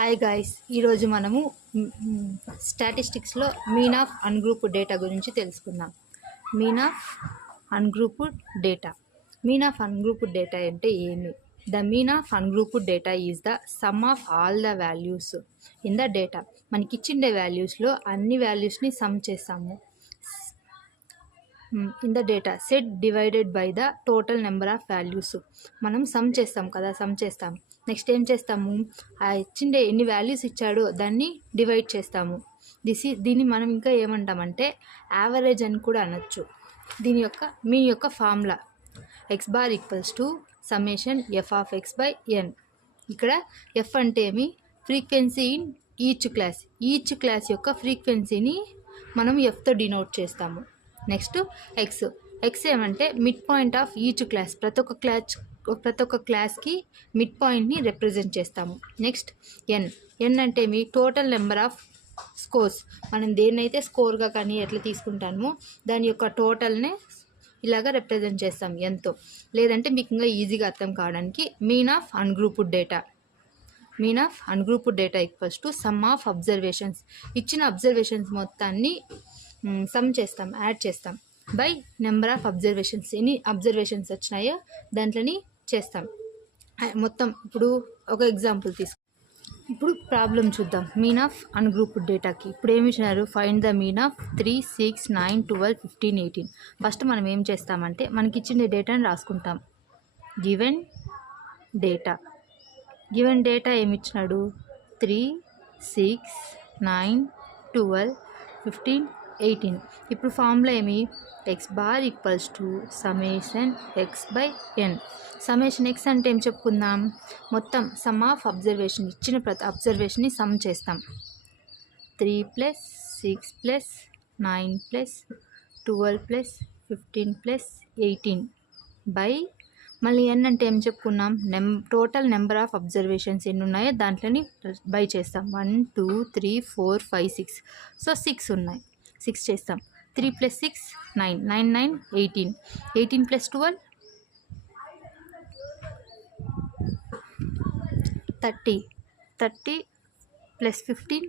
Hi guys, ఈరోజు మనము స్టాటిస్టిక్స్లో mean of ungrouped data గురించి తెలుసుకుందాం. Mean of ungrouped data. Mean of ungrouped data అంటే ఏమి? The mean of ungrouped data is the sum of all the values in the data. మనకి ఇచ్చిండే వాల్యూస్లో అన్ని వాల్యూస్ని some చేస్తాము. In the data set divided by the total number of values. మనం some చేస్తాం కదా, some చేస్తాం. నెక్స్ట్ ఏం చేస్తాము, ఆ ఇచ్చిండే ఎన్ని వాల్యూస్ ఇచ్చాడో దాన్ని డివైడ్ చేస్తాము. దీన్ని మనం ఇంకా ఏమంటామంటే యావరేజ్ అని కూడా అనొచ్చు. మీ యొక్క formula x bar equals to summation f of x by n. ఇక్కడ ఎఫ్ అంటే ఏమి? ఫ్రీక్వెన్సీ ఇన్ ఈచ్ క్లాస్ యొక్క ఫ్రీక్వెన్సీని మనం ఎఫ్తో డినోట్ చేస్తాము. నెక్స్ట్ ఎక్స్ ఏమంటే mid point of each class. ప్రతి ఒక్క క్లాస్కి మిడ్ పాయింట్ని రిప్రజెంట్ చేస్తాము. నెక్స్ట్ ఎన్ అంటే మీ టోటల్ నెంబర్ ఆఫ్ స్కోర్స్. మనం దేన్నైతే స్కోర్గా కానీ ఎట్లా తీసుకుంటామో దాని యొక్క టోటల్నే ఇలాగ రిప్రజెంట్ చేస్తాం ఎంతో. లేదంటే మీకు ఇంకా ఈజీగా అర్థం కావడానికి mean of ungrouped data equals to some of observations. ఇచ్చిన అబ్జర్వేషన్స్ మొత్తాన్ని సమ్ చేస్తాం, యాడ్ చేస్తాం బై నెంబర్ ఆఫ్ అబ్జర్వేషన్స్. ఎన్ని అబ్జర్వేషన్స్ వచ్చినాయో దాంట్లోని చేస్తాం మొత్తం. ఇప్పుడు ఒక ఎగ్జాంపుల్ ఇప్పుడు ప్రాబ్లం చూద్దాం. మీన్ ఆఫ్ అన్గ్రూప్డ్ డేటాకి ఇప్పుడు ఏమి ఇచ్చినారు? Find the mean of 3, 6, 9, 12, 15, 18. First మనం ఏం చేస్తామంటే మనకి ఇచ్చిన డేటాని రాసుకుంటాం. గివెన్ డేటా ఏమి ఇచ్చినాడు? 3, 6, 9, 12, 15, 18. ఇప్పుడు ఫార్ములా ఏమి? X bar equals to summation x by n. Summation x అంటే ఏం చెప్పుకుందాం? మొత్తం సమ్ ఆఫ్ అబ్జర్వేషన్, ఇచ్చిన ప్రతి అబ్జర్వేషన్ని సమ్ చేస్తాం. 3 + 6 + 9 + 12 + 15 + 18 బై మళ్ళీ ఎన్ అంటే ఏం చెప్పుకున్నాం? టోటల్ నెంబర్ ఆఫ్ అబ్జర్వేషన్స్ ఎన్ని ఉన్నాయో దాంట్లోని బై చేస్తాం. 1, 2, 3, 4, 5, 6. సో 6 ఉన్నాయి, 6 చేస్తాం. 3 + 6 9, 9, 9, 18. 18 + 12 30. 30 + 15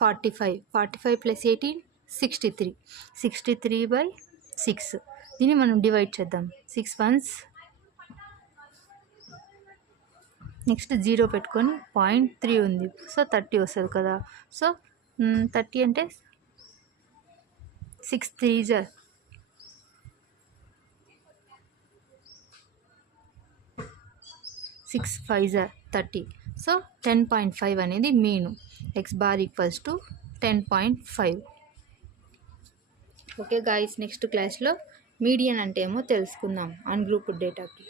45. 45 + 18 63. 63/6. దీన్ని మనం డివైడ్ చేద్దాం. 6 1s. నెక్స్ట్ 0 పెట్టుకొని 0.3 ఉంది, సో 30 వస్తుంది కదా. సో 30 అంటే 6 3s 6 5s 30. సో 10.5 అనేది mean. X bar equals to 10.5. Okay guys, next క్లాస్లో మీడియన్ అంటే ఏమో తెలుసుకుందాం అన్గ్రూప్డ్ డేటాకి.